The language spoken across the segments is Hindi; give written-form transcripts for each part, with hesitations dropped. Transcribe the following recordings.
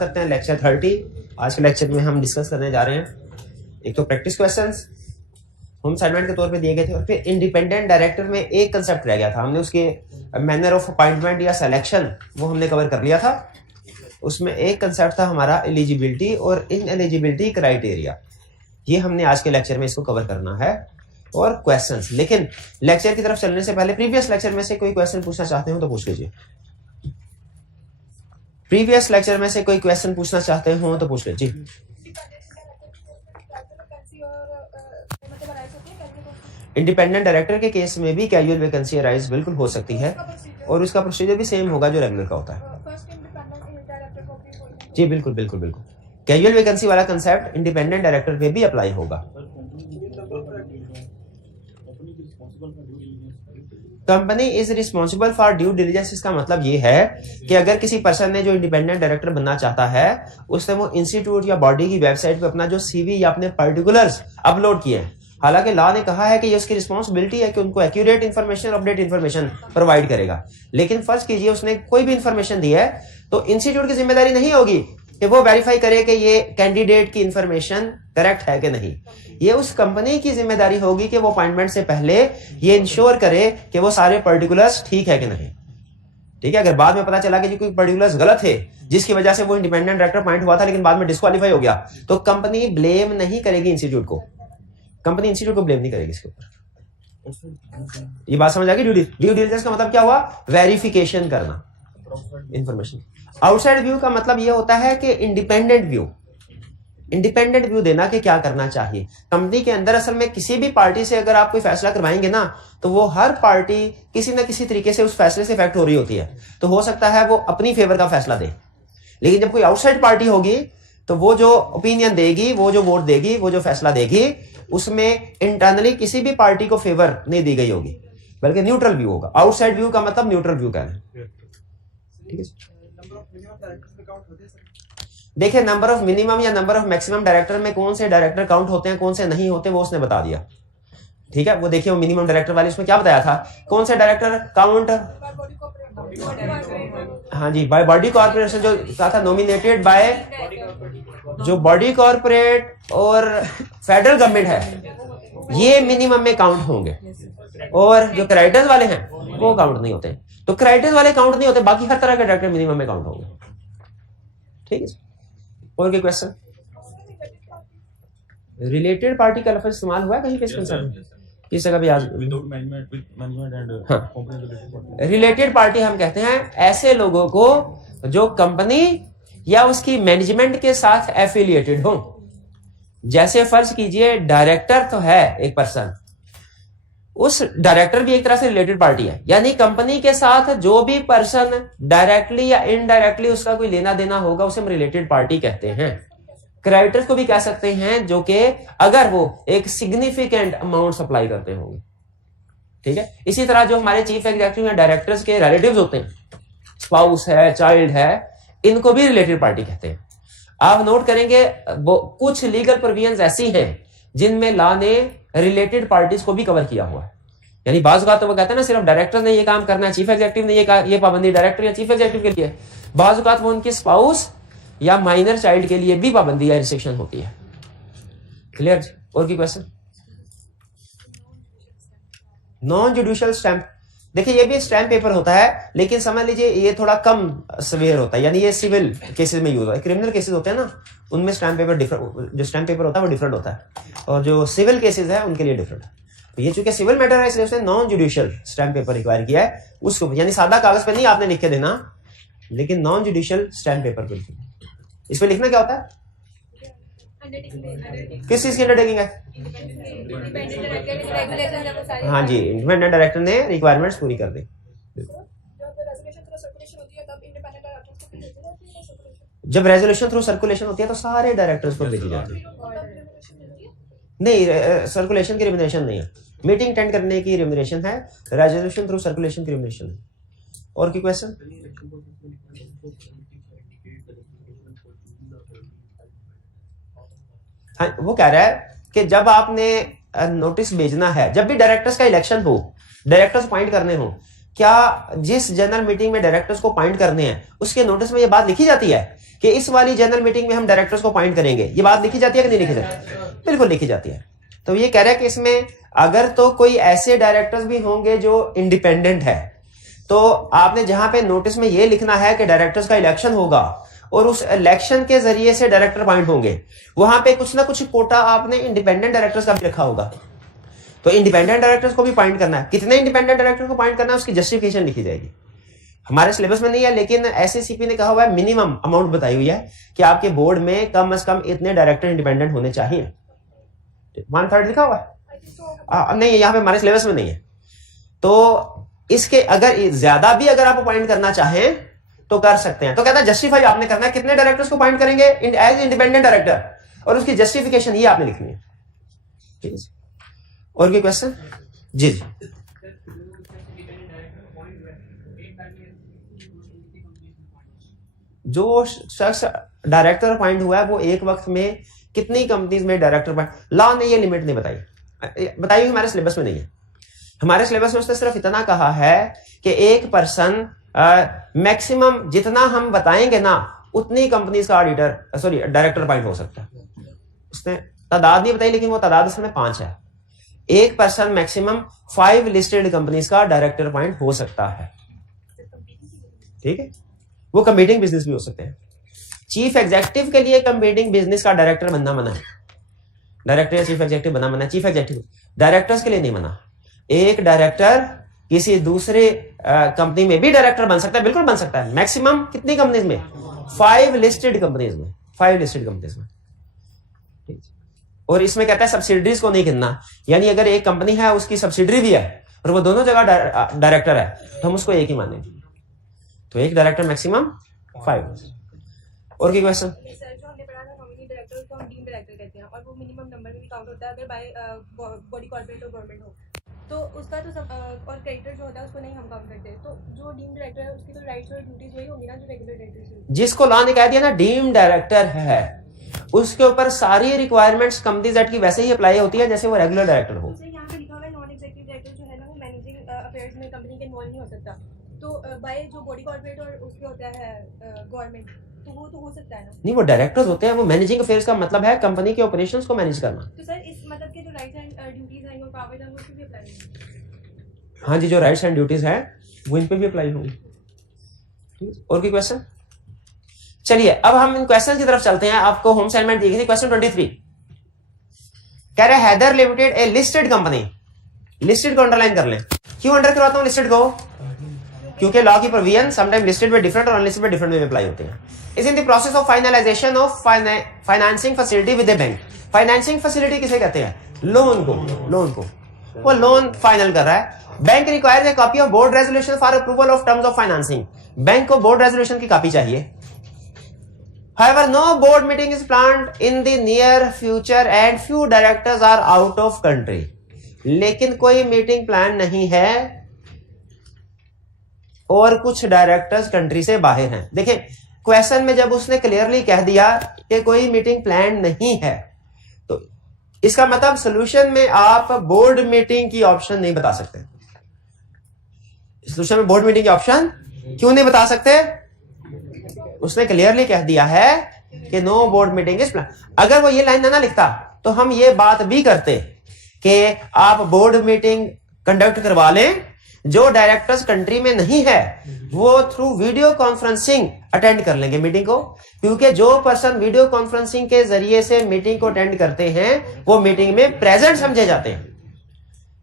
करते हैं लेक्चर 30। आज के लेक्चर में हम डिस्कस करने जा रहे हैं एक तो प्रैक्टिस क्वेश्चंस होम असाइनमेंट के तौर पे दिए गए थे, और फिर इंडिपेंडेंट डायरेक्टर में एक कंसेप्ट रह गया था। हमने उसके मैनर ऑफ अपॉइंटमेंट या सिलेक्शन वो हमने कवर कर लिया था। उसमें एक कंसेप्ट था हमारा एलिजिबिलिटी और इन एलिजिबिलिटी क्राइटेरिया। ये हमने आज के लेक्चर में इसको कवर करना है और क्वेश्चंस। लेकिन लेक्चर की तरफ चलने से पहले प्रीवियस लेक्चर में से कोई क्वेश्चन पूछना चाहते हो तो पूछ लीजिए। प्रीवियस लेक्चर में से कोई क्वेश्चन पूछना चाहते हो तो पूछ लीजिए। इंडिपेंडेंट डायरेक्टर के केस में भी कैजुअल वैकेंसी अराइज बिल्कुल हो सकती है, और उसका प्रोसीजर भी सेम होगा जो रेगुलर का होता है। जी बिल्कुल बिल्कुल बिल्कुल, कैजुअल वैकेंसी वाला कंसेप्ट इंडिपेंडेंट डायरेक्टर पे भी अप्लाई होगा। Company is responsible for due diligence. इसका मतलब ये है कि अगर किसी पर्सन ने जो इंडिपेंडेंट डायरेक्टर बनना चाहता है उसने वो इंस्टीट्यूट या बॉडी की वेबसाइट पे अपना जो सीवी या अपने पर्टिकुलर्स अपलोड किए हैं, हालांकि लॉ ने कहा है कि ये उसकी रिस्पॉन्सिबिलिटी है कि उनको accurate information, update information provide करेगा। लेकिन फर्ज कीजिए उसने कोई भी इन्फॉर्मेशन दी है तो इंस्टीट्यूट की जिम्मेदारी नहीं होगी कि वो वेरीफाई करे कि ये कैंडिडेट की इन्फॉर्मेशन करेक्ट है कि नहीं। ये उस कंपनी की जिम्मेदारी होगी कि वो अपॉइंटमेंट से पहले ये इंश्योर करे कि वो सारे पर्टिकुलर्स ठीक है कि नहीं। ठीक है, अगर बाद में पता चला कि कोई पर्टिकुलर्स गलत है जिसकी वजह से वो इंडिपेंडेंट डायरेक्टर अपॉइंट हुआ था लेकिन बाद में डिस्क्वालीफाई हो गया, तो कंपनी ब्लेम नहीं करेगी इंस्टीट्यूट को। कंपनी इंस्टीट्यूट को ब्लेम नहीं करेगी इसके ऊपर। ये बात समझ आ गई? ड्यू डिलिजेंस का मतलब क्या हुआ? वेरिफिकेशन करना इंफॉर्मेशन। आउटसाइड व्यू का मतलब ये होता है कि इंडिपेंडेंट व्यू देना कि क्या करना चाहिए। कंपनी के अंदर असल में किसी भी पार्टी से अगर आप कोई फैसला करवाएंगे ना, तो वो हर पार्टी किसी ना किसी तरीके से उस फैसले से इफेक्ट हो रही होती है। तो हो सकता है वो अपनी फेवर का फैसला दे, लेकिन जब कोई आउटसाइड पार्टी होगी तो वो जो ओपिनियन देगी, वो जो वोट देगी, वो जो फैसला देगी, उसमें इंटरनली किसी भी पार्टी को फेवर नहीं दी गई होगी, बल्कि न्यूट्रल व्यू होगा। आउटसाइड व्यू का मतलब न्यूट्रल व्यू कहना। ठीक है, देखिए नंबर ऑफ मिनिमम या नंबर ऑफ मैक्सिमम डायरेक्टर में कौन से डायरेक्टर काउंट होते हैं, कौन से नहीं होते, वो उसने बता दिया। ठीक है, वो देखिए वो मिनिमम डायरेक्टर वाले उसमें क्या बताया था, कौन से डायरेक्टर काउंट, हाँ जी, बाय बॉडी कॉर्पोरेशन, जो कहा था नॉमिनेटेड बाय जो बॉडी कॉर्पोरेट और फेडरल गवर्नमेंट है, ये मिनिमम में काउंट होंगे, और जो क्राइटेरिया वाले हैं वो काउंट नहीं होते। तो क्राइटेरिया वाले काउंट नहीं होते, बाकी हर तरह के डायरेक्टर मिनिमम में काउंट होंगे। ठीक है, और क्या क्वेश्चन? रिलेटेड पार्टी का लफ्ज इस्तेमाल हुआ है कहीं पे इस कंसेप्ट में? किस जगह भी आज रिलेटेड पार्टी हम कहते हैं ऐसे लोगों को जो कंपनी या उसकी मैनेजमेंट के साथ एफिलिएटेड हो। जैसे फर्ज कीजिए डायरेक्टर तो है एक पर्सन, उस डायरेक्टर भी एक तरह से रिलेटेड पार्टी है, यानी कंपनी के साथ जो भी पर्सन डायरेक्टली या इनडायरेक्टली उसका कोई लेना देना होगा उसे हम रिलेटेड पार्टी कहते हैं। क्रेडिटर्स को भी कह सकते हैं जो कि अगर वो एक सिग्निफिकेंट अमाउंट सप्लाई करते होंगे। ठीक है, इसी तरह जो हमारे चीफ एग्जीक्यूटिव या डायरेक्टर्स के रिलेटिव्स होते हैं, स्पाउस है, चाइल्ड है, इनको भी रिलेटेड पार्टी कहते हैं। आप नोट करेंगे वो कुछ लीगल प्रोविजंस ऐसी हैं जिनमें लॉ ने रिलेटेड पार्टीज को भी कवर किया हुआ है। यानी बाज़ बात तो वो कहते हैं ना सिर्फ डायरेक्टर ने ये काम करना है, चीफ एग्जीक्यूटिव ने ये पाबंदी डायरेक्टर या चीफ एग्जीक्यूटिव के लिए, बाज़ बात वो उनके स्पाउस या माइनर चाइल्ड के लिए भी पाबंदी या रिस्ट्रिक्शन होती है। क्लियर? और की क्वेश्चन? नॉन जुडिशियल स्टैंप, देखिए ये भी स्टैंप पेपर होता है, लेकिन समझ लीजिए ये थोड़ा कम सवेयर होता है, यानी ये सिविल केसेस में यूज होता है। क्रिमिनल केसेस होते हैं ना, उनमें स्टैंप पेपर डिफरेंट, जो स्टैंप पेपर होता है वो डिफरेंट होता है, और जो सिविल केसेस है उनके लिए डिफरेंट है। तो ये चूंकि सिविल मैटर है इसलिए उसने non judicial stamp paper require किया है उसको, यानी सादा कागज पे नहीं आपने लिख के देना, लेकिन नॉन जुडिशियल स्टैंप पेपर पे लिखना। इसमें लिखना क्या होता है? किस चीज की अंडरटेकिंग है? हाँ जी, इंडिपेंडेंट डायरेक्टर ने रिक्वायरमेंट्स पूरी कर दी। जब रेजोल्यूशन थ्रू सर्कुलेशन होती है तो सारे डायरेक्टर्स को भेजी जाती है। नहीं, सर्कुलेशन की रिम्यूनरेशन नहीं है, मीटिंग अटेंड करने की रिम्यूनरेशन है, रेजोल्यूशन थ्रू सर्कुलेशन की रिम्यूनरेशन है। और की क्वेश्चन? हाँ, वो कह रहा है कि जब आपने नोटिस भेजना है, जब भी डायरेक्टर्स का इलेक्शन हो, डायरेक्टर्स अपॉइंट करने हो, क्या जिस जनरल मीटिंग में डायरेक्टर्स को अपॉइंट करने हैं उसके नोटिस में ये बात लिखी जाती है कि इस वाली जनरल मीटिंग में हम डायरेक्टर्स को अपॉइंट करेंगे? ये बात लिखी जाती है कि नहीं लिखी जाती? बिल्कुल लिखी जाती है। तो ये कह रहा है कि इसमें अगर तो कोई ऐसे डायरेक्टर्स भी होंगे जो इंडिपेंडेंट है, तो आपने जहां पे नोटिस में ये लिखना है कि डायरेक्टर्स का इलेक्शन होगा और उस इलेक्शन के जरिए से डायरेक्टर अपॉइंट होंगे, वहां पे कुछ ना कुछ कोटा आपने इंडिपेंडेंट डायरेक्टर्स का भी रखा होगा। तो इंडिपेंडेंट डायरेक्टर्स को भी अपॉइंट करना है। कितने इंडिपेंडेंट डायरेक्टर को अपॉइंट करना है उसकी जस्टिफिकेशन लिखी जाएगी। हमारे सिलेबस में नहीं है, लेकिन एसएससीपी ने कहा हुआ है, मिनिमम अमाउंट बताई हुई है कि आपके बोर्ड में कम से कम इतने डायरेक्टर इंडिपेंडेंट होने चाहिए। 1/3 लिखा हुआ है? नहीं, यहाँ पे हमारे सिलेबस में नहीं है। तो इसके अगर ज्यादा भी अगर आप अपॉइंट करना चाहें तो कर सकते हैं। तो कहता है जस्टिफाई आपने करना है, कितने डायरेक्टर्स को अपॉइंट करेंगे एज इंडिपेंडेंट डायरेक्टर, और उसकी जस्टिफिकेशन ही आपने लिखनी है। ठीक है, और कोई क्वेश्चन? जी जी। जो शख्स डायरेक्टर अपॉइंट हुआ है वो एक वक्त में कितनी कंपनीज में डायरेक्टर अपॉइंट, लॉ ने ये लिमिट नहीं बताई हमारे सिलेबस में नहीं है। हमारे सिलेबस में उसने सिर्फ इतना कहा है कि एक पर्सन मैक्सिमम जितना हम बताएंगे ना उतनी कंपनीज का डायरेक्टर अपॉइंट हो सकता है। उसने तादाद नहीं बताई, लेकिन वो तादाद उसमें 5 है। एक पर्सन मैक्सिमम 5 लिस्टेड कंपनीज का डायरेक्टर अपॉइंट हो सकता है। ठीक है, वो कंपीटिंग बिजनेस भी हो सकते हैं। चीफ एग्जीक्यूटिव के लिए कंपीटिंग बिजनेस का डायरेक्टर बनना मना है। डायरेक्टर या चीफ एग्जीक्यूटिव बनना मना है। चीफ एग्जीक्यूटिव डायरेक्टर्स के लिए नहीं मना। एक डायरेक्टर किसी दूसरे कंपनी में भी डायरेक्टर बन सकता है, बिल्कुल बन सकता है। मैक्सिमम कितनी कंपनीज में? 5 लिस्टेड कंपनीज में। 5 लिस्टेड कंपनीज में। और इसमें कहता है सब्सिडरीज को नहीं गिनना, यानी अगर एक कंपनी है उसकी सब्सिडरी भी है और वो दोनों जगह डायरेक्टर है तो हम उसको एक ही मानेंगे। तो एक डायरेक्टर मैक्सिमम 5। और की क्वेश्चन? सर, जो हमने पढ़ा था नॉमिनी डायरेक्टर को हम डीन डायरेक्टर कहते हैं और वो मिनिमम नंबर में भी काउंट होता है अगर बाय बॉडी कॉर्पोरेट और गवर्नमेंट हो तो उसका तो सब और क्रेडिटर जो होता है उसको नहीं हम काउंट करते। तो जो डीन डायरेक्टर है उसकी तो राइट्स और ड्यूटीज वही होंगी ना जो रेगुलर डायरेक्टर। जिसको लॉ ने कह दिया ना डीम डायरेक्टर है, उसके ऊपर सारी रिक्वायरमेंट्स कंपनीज एक्ट की वैसे ही अप्लाई होती है जैसे वो रेगुलर डायरेक्टर हो। यहाँ पे लिखा हुआ है नॉन एग्जीक्यूटिव डायरेक्टर जो है ना वो मैनेजिंग अफेयर्स में कंपनी के इन्वॉल्व नहीं हो सकता। तो बाय जो बॉडी कॉर्पोरेट और उसके होता है गवर्नमेंट, तो वो तो हो सकता है ना? नहीं, वो डायरेक्टर्स होते हैं। वो मैनेजिंग अफेयर्स का मतलब है कंपनी के ऑपरेशंस को मैनेज करना। तो सर इस मतलब के जो राइट्स एंड ड्यूटीज हैं और पावर्स हैं वो भी अप्लाई होंगे? हाँ जी, जो राइट्स एंड ड्यूटीज है वो इन पे भी अप्लाई होंगी। और कोई क्वेश्चन? चलिए अब हम इन क्वेश्चन की तरफ चलते हैं। आपको होम असाइनमेंट दी गई थी। क्वेश्चन 23 कह रहे Haider limited a listed company. Listed को अंडरलाइन कर लें। क्यों अंडर करवाता हूं लिस्टेड को? क्योंकि लॉ की प्रोविजन समटाइम लिस्टेड में डिफरेंट और अनलिस्टेड में डिफरेंट वे में अप्लाई होते हैं। Is in the process of finalisation of financing facility with the bank. Financing facility किसे कहते हैं? लोन को। लोन को वो लोन फाइनल कर रहा है। Bank requires a copy of board resolution for approval of terms of financing. Bank को बोर्ड रेजोल्यूशन की कॉपी चाहिए। However, no board meeting is planned in the near future and few directors are out of country. लेकिन कोई मीटिंग प्लान नहीं है और कुछ डायरेक्टर्स कंट्री से बाहर हैं। देखिए क्वेश्चन में जब उसने क्लियरली कह दिया कि कोई मीटिंग प्लान नहीं है तो इसका मतलब सोल्यूशन में आप बोर्ड मीटिंग की ऑप्शन नहीं बता सकते। सोल्यूशन में बोर्ड मीटिंग की ऑप्शन क्यों नहीं बता सकते? उसने क्लियरली कह दिया है कि no board meeting is plan. अगर वो ये लाइन ना लिखता तो हम ये बात भी करते कि आप बोर्ड मीटिंग कंडक्ट करवा लें। जो डायरेक्टर्स कंट्री में नहीं है वो थ्रू वीडियो कॉन्फ्रेंसिंग अटेंड कर लेंगे मीटिंग को, क्योंकि जो पर्सन वीडियो कॉन्फ्रेंसिंग के जरिए से मीटिंग को अटेंड करते हैं वो मीटिंग में प्रेजेंट समझे जाते हैं।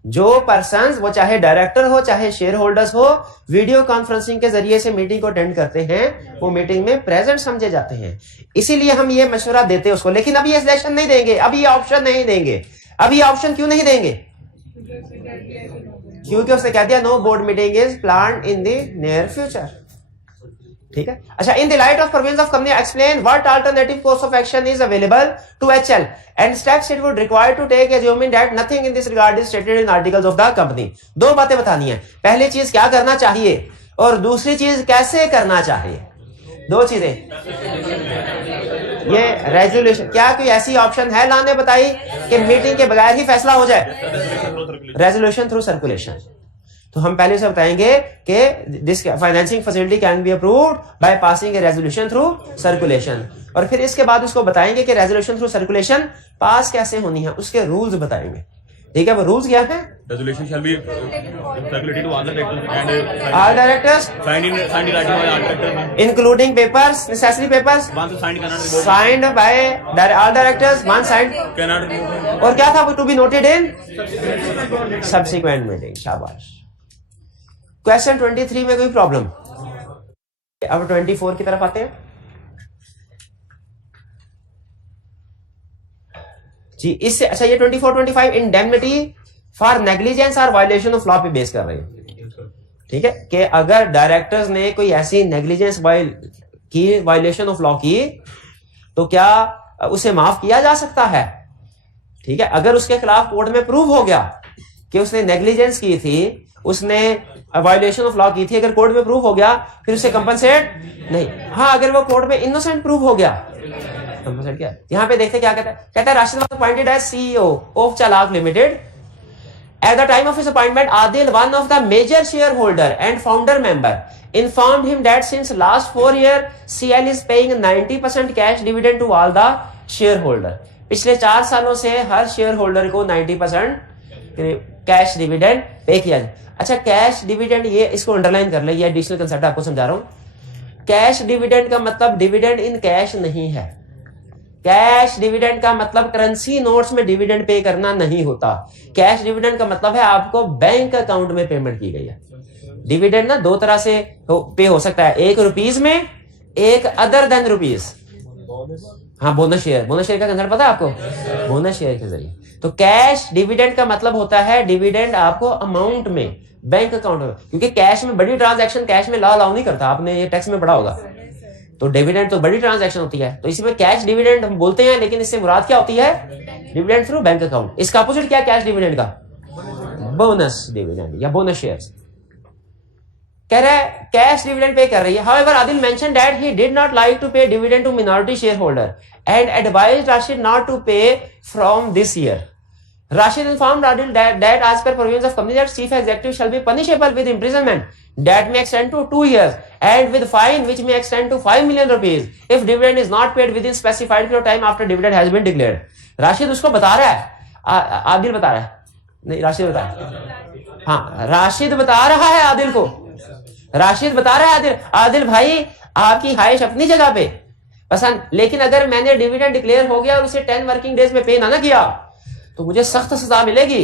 जो पर्सन वो चाहे डायरेक्टर हो चाहे शेयर होल्डर्स हो, वीडियो कॉन्फ्रेंसिंग के जरिए से मीटिंग को अटेंड करते हैं वो मीटिंग में प्रेजेंट समझे जाते हैं। इसीलिए हम ये मशवरा देते हैं उसको। लेकिन अभी ये सिलेक्शन नहीं देंगे, अभी ये ऑप्शन नहीं देंगे। अभी ऑप्शन क्यों नहीं देंगे? क्योंकि उसने कह दिया no board meeting is planned in the near future. ठीक है। अच्छा, in the light of provisions of company explain what alternative course of action is available to HL and steps it would require to take assuming that nothing in this regard is stated in articles of the company. दो बातें बतानी है। पहली चीज क्या करना चाहिए और दूसरी चीज कैसे करना चाहिए। दो चीजें। ये रेजोल्यूशन, क्या कोई ऐसी ऑप्शन है लाने बताई कि मीटिंग के बगैर ही फैसला हो जाए? Resolution through circulation. तो हम पहले से बताएंगे कि this financing facility can be approved by passing A resolution through circulation, और फिर इसके बाद उसको बताएंगे कि रेजोल्यूशन थ्रू सर्कुलेशन पास कैसे होनी है, उसके रूल्स बताएंगे। ठीक है, वो रूल्स क्या है? Resolution shall be circulated to all the directors and All directors signed in writing by all directors. including papers, necessary papers Once signed cannot be revoked. signed by all directors, one signed, Cannot be revoked. और क्या था वो? To be noted in subsequent meeting. शाबाश। क्वेश्चन 23 में कोई प्रॉब्लम? अब 24 की तरफ आते हैं जी। इससे अच्छा, ये 24, 25 इंडेमनिटी फॉर नेग्लिजेंस और वायलेशन ऑफ लॉ पे बेस कर रहे हैं। ठीक है, कि अगर डायरेक्टर्स ने कोई ऐसी नेग्लिजेंस की, वायलेशन ऑफ लॉ की, तो क्या उसे माफ किया जा सकता है? ठीक है, अगर उसके खिलाफ कोर्ट में प्रूव हो गया कि उसने नेग्लिजेंस की थी, उसने वायलेशन ऑफ लॉ की थी, अगर कोर्ट में प्रूव हो गया, फिर उसे कंपनसेट नहीं। हाँ, अगर वो कोर्ट में इनोसेंट प्रूव हो गया, कंपनसेट क्या? यहां पे देखते क्या कहता है, कहता है Rashid was appointed as CEO of Chalak limited. At the time of his appointment, Adil, one of the major shareholder and founder member, informed him that since last 4 years, CL is paying 90% cash dividend to all the shareholder. पिछले 4 सालों से हर शेयर होल्डर को 90% कैश डिविडेंड पे किया जाए। अच्छा, कैश डिविडेंड, ये इसको अंडरलाइन कर ले, ये एडिशनल कंसेप्ट आपको समझा रहा हूं। कैश डिविडेंड का मतलब डिविडेंड इन कैश नहीं है। कैश डिविडेंड का मतलब करेंसी नोट्स में डिविडेंड पे करना नहीं होता। कैश डिविडेंड का मतलब है आपको बैंक अकाउंट में पेमेंट की गई है। डिविडेंड ना 2 तरह से पे हो सकता है, एक रुपीज में, एक अदर देन रुपीज। हाँ, बोनस शेयर का कंसेप्ट पता है आपको? बोनस शेयर के जरिए। तो कैश डिविडेंड का मतलब होता है डिविडेंड आपको अमाउंट में, बैंक अकाउंट में, क्योंकि कैश में बड़ी ट्रांजैक्शन कैश में अलाउ नहीं करता। आपने ये टैक्स में पढ़ा होगा। तो डिविडेंड तो बड़ी ट्रांजैक्शन होती है, तो इसमें कैश डिविडेंड हम बोलते हैं, लेकिन इससे मुराद क्या होती है? Dividend through bank account. इसका अपोजिट क्या कैश डिविडेंड का? बोनस डिविडेंड या बोनस शेयर्स। कह रहा है कैश डिविडेंड पे कर रही है। However, Adil mentioned that he did not like to pay dividend to minority shareholder and advised Rashid not to pay from this year. Rashid informed Adil that as per provisions of Companies Act, chief executive shall be punishable with imprisonment that may extend to 2 years and with fine which may extend to 5 million rupees if dividend is not paid within specified period of time after dividend has been declared. Rashid उसको बता रहा है, आदिल बता रहा है, नहीं राशिद बता रहा है। हाँ, राशिद बता रहा है आदिल को, राशिद बता रहा है आदिल भाई आपकी हाइश अपनी जगह पे पसंद, लेकिन अगर मैंने डिविडेंड डिक्लेयर हो गया और उसे 10 वर्किंग डेज में पे ना किया तो मुझे सख्त सजा मिलेगी,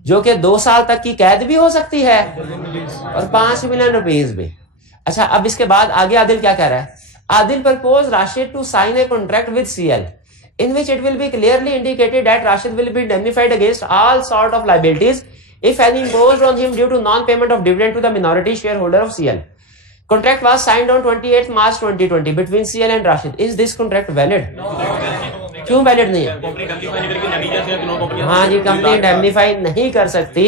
जो कि 2 साल तक की कैद भी हो सकती है और 5 मिलियन रुपीस भी। अच्छा, अब इसके बाद आगे आदिल क्या कह रहा है? Adil propose Rashid to sign a contract with CL in which it will be clearly indicated that Rashid will be indemnified against all sort of liabilities if any imposed on him due to non-payment of dividend to the minority shareholder of CL. Contract was signed on 28th March 2020 between CL and Rashid. Is this contract valid? क्यों वैलिड नहीं है? हाँ जी, कंपनी इंडेमनीफाई नहीं कर सकती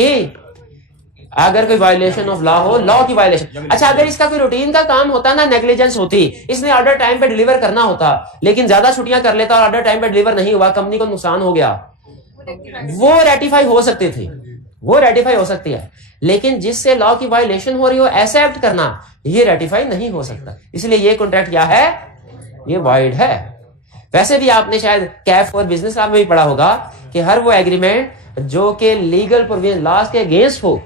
अगर कोई वायलेशन ऑफ लॉ हो, लॉ की वायलेशन। अच्छा, अगर इसका कोई रूटीन का काम होता ना, नेग्लिजेंस होती, इसने ऑर्डर टाइम पे डिलीवर करना होता, लेकिन ज्यादा छुट्टियां कर लेता और ऑर्डर टाइम पे डिलीवर नहीं हुआ, कंपनी को नुकसान हो गया, वो रेटिफाई हो सकती थी, वो रेटिफाई हो सकती है। लेकिन जिससे लॉ की वायलेशन हो रही हो, एक्सेप्ट करना, ये रेटिफाई नहीं हो सकता। इसलिए ये कॉन्ट्रैक्ट क्या है? ये वॉइड है। वैसे भी आपने शायद कैफ और बिजनेस लॉ में भी पढ़ा होगा कि हर वो एग्रीमेंट जो कि लीगल प्रोविजन लॉज के अगेंस्ट हो,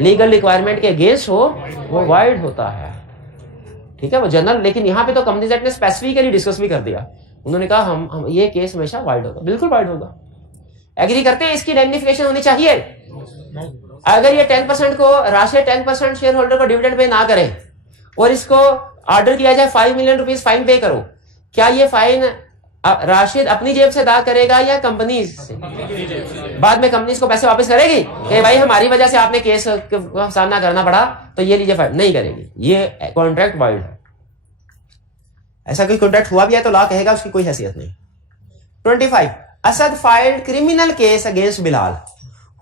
लीगल रिक्वायरमेंट के अगेंस्ट हो, वो वाइड होता है। ठीक है, वो जनरल। लेकिन यहां पे तो कंपनीज एक्ट ने स्पेसिफिकली डिस्कस भी कर दिया, उन्होंने कहा हम ये केस हमेशा वाइड होगा, बिल्कुल वाइड होगा। एग्री करते हैं इसकी इंडेमनिफिकेशन होनी चाहिए। अगर ये 10% को राशि 10% शेयर होल्डर को डिविडेंड पे ना करे और इसको ऑर्डर किया जाए 5 मिलियन रुपीस फाइन पे करो, क्या ये फाइन राशिद अपनी जेब से अदा करेगा या कंपनी से? बाद में कंपनी इसको पैसे वापस करेगी कि भाई हमारी वजह से आपने केस का सामना करना पड़ा तो ये लीजिए फाइन? नहीं करेगी। ये कॉन्ट्रैक्ट वाइड है। ऐसा कोई कॉन्ट्रैक्ट हुआ भी है तो लॉ कहेगा उसकी कोई हैसियत नहीं। 25 Asad filed criminal case against Bilal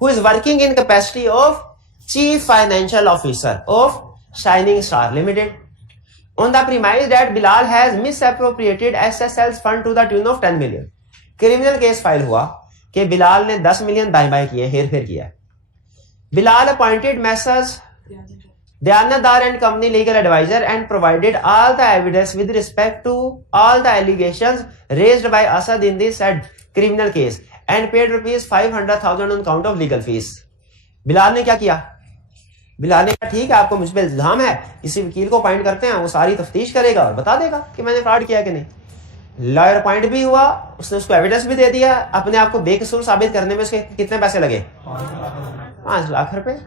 who is working in capacity of chief financial officer of shining star limited on the premise that Bilal has misappropriated SSL's fund to the tune of 10 million. Criminal case file हुआ कि बिलाल ने 10 मिलियन दाएं बाएं किए, हेर फेर किया। Bilal appointed Messrs. Dyanadar and company legal advisor and provided all the evidence with respect to all the allegations raised by Asad in the said criminal case and paid rupees 500,000 on count of legal fees. Bilal ने क्या किया? बिलाल ने कहा ठीक है, आपको मुझ पे इल्जाम है, किसी वकील को अपॉइंट करते हैं, वो सारी तफ्तीश करेगा और बता देगा कि मैंने फ्रॉड किया कि नहीं। लॉयर अपॉइंट भी हुआ, उसने उसको एविडेंस भी दे दिया, अपने आप को बेकसूर साबित करने में उसके कितने पैसे लगे? 5 लाख रुपए।